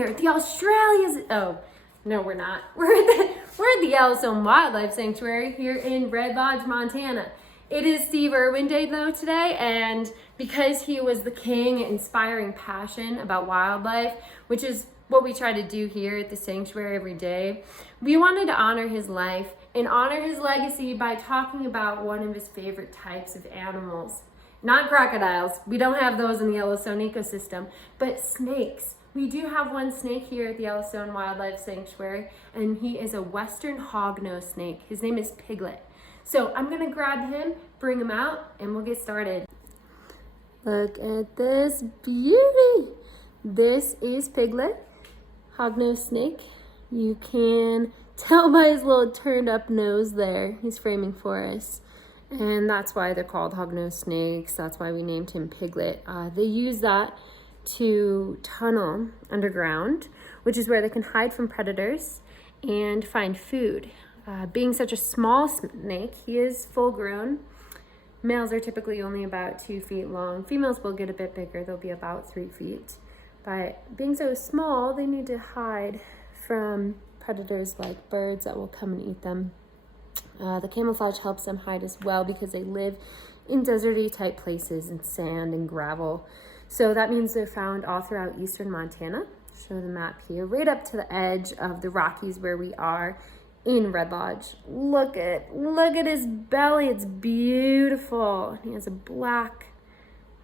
here at the oh, no, we're not. We're at the Yellowstone Wildlife Sanctuary here in Red Lodge, Montana. It is Steve Irwin Day though today, and because he was the king, inspiring passion about wildlife, which is what we try to do here at the sanctuary every day, we wanted to honor his life and honor his legacy by talking about one of his favorite types of animals. Not crocodiles, we don't have those in the Yellowstone ecosystem, but snakes. We do have one snake here at the Yellowstone Wildlife Sanctuary, and he is a western hognose snake. His name is Piglet. So I'm gonna grab him, bring him out, and we'll get started. Look at this beauty. This is Piglet, hognose snake. You can tell by his little turned up nose there. He's framing for us. And that's why they're called hognose snakes. That's why we named him Piglet. They use that to tunnel underground, which is where they can hide from predators and find food. Being such a small snake, he is full grown. Males are typically only about 2 feet long. Females will get a bit bigger. They'll be about 3 feet. But being so small, they need to hide from predators like birds that will come and eat them. The camouflage helps them hide as well because they live in deserty type places and sand and gravel. So that means they're found all throughout eastern Montana. Show the map here, right up to the edge of the Rockies where we are in Red Lodge. Look at his belly. It's beautiful. He has a black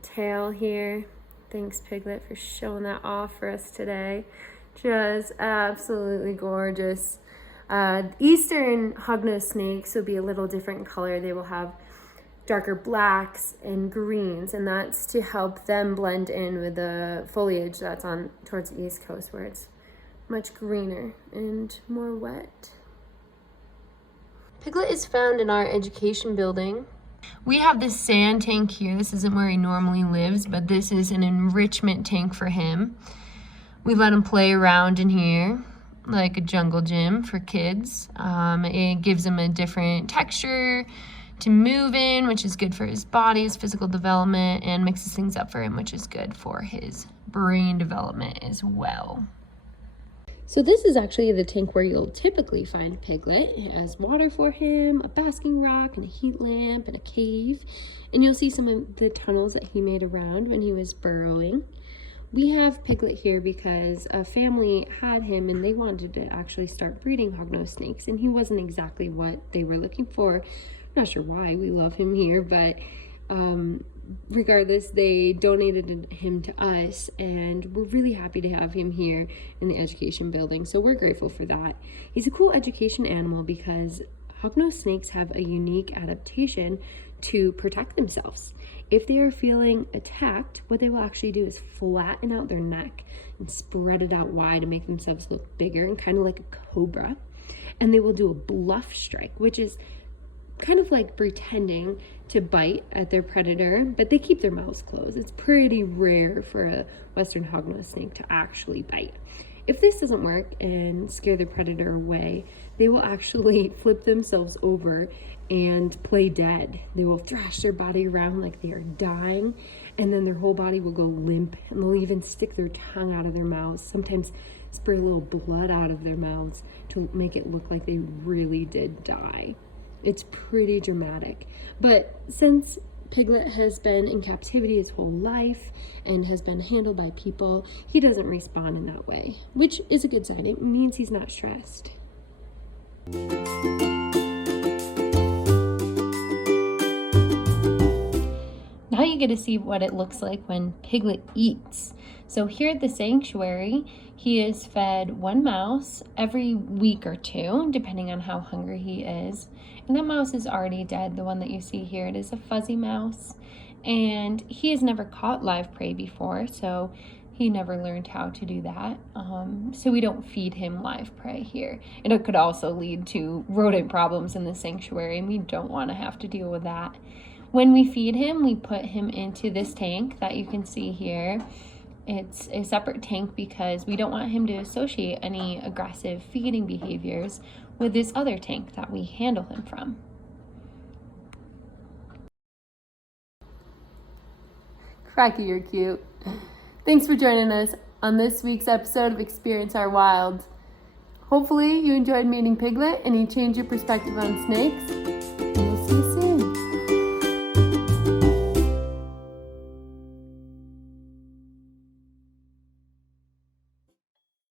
tail here. Thanks, Piglet, for showing that off for us today. Just absolutely gorgeous. Eastern hognose snakes will be a little different in color. They will have darker blacks and greens, and that's to help them blend in with the foliage that's on towards the East Coast where it's much greener and more wet. Piglet is found in our education building. We have this sand tank here. This isn't where he normally lives, but this is an enrichment tank for him. We let him play around in here like a jungle gym for kids. It gives him a different texture to move in, which is good for his body, his physical development, and mixes things up for him, which is good for his brain development as well. So this is actually the tank where you'll typically find Piglet. It has water for him, a basking rock, and a heat lamp, and a cave. And you'll see some of the tunnels that he made around when he was burrowing. We have Piglet here because a family had him and they wanted to actually start breeding hognose snakes, and he wasn't exactly what they were looking for. I'm not sure why. We love him here, but regardless, they donated him to us, and we're really happy to have him here in the education building, so we're grateful for that. He's a cool education animal because hognose snakes have a unique adaptation to protect themselves. If they are feeling attacked, what they will actually do is flatten out their neck and spread it out wide to make themselves look bigger and kind of like a cobra. And they will do a bluff strike, which is kind of like pretending to bite at their predator, but they keep their mouths closed. It's pretty rare for a western hognose snake to actually bite. If this doesn't work and scare the predator away, they will actually flip themselves over and play dead. They will thrash their body around like they are dying, and then their whole body will go limp, and they'll even stick their tongue out of their mouths, sometimes spray a little blood out of their mouths to make it look like they really did die. It's pretty dramatic. But since Piglet has been in captivity his whole life and has been handled by people, he doesn't respond in that way, which is a good sign. It means he's not stressed. Now you get to see what it looks like when Piglet eats. So here at the sanctuary, he is fed one mouse every week or two, depending on how hungry he is. And that mouse is already dead. The one that you see here, it is a fuzzy mouse. And he has never caught live prey before, so he never learned how to do that. So we don't feed him live prey here. And it could also lead to rodent problems in the sanctuary, and we don't want to have to deal with that. When we feed him, we put him into this tank that you can see here. It's a separate tank because we don't want him to associate any aggressive feeding behaviors with this other tank that we handle him from. Crikey, you're cute. Thanks for joining us on this week's episode of Experience Our Wild. Hopefully you enjoyed meeting Piglet and he changed your perspective on snakes.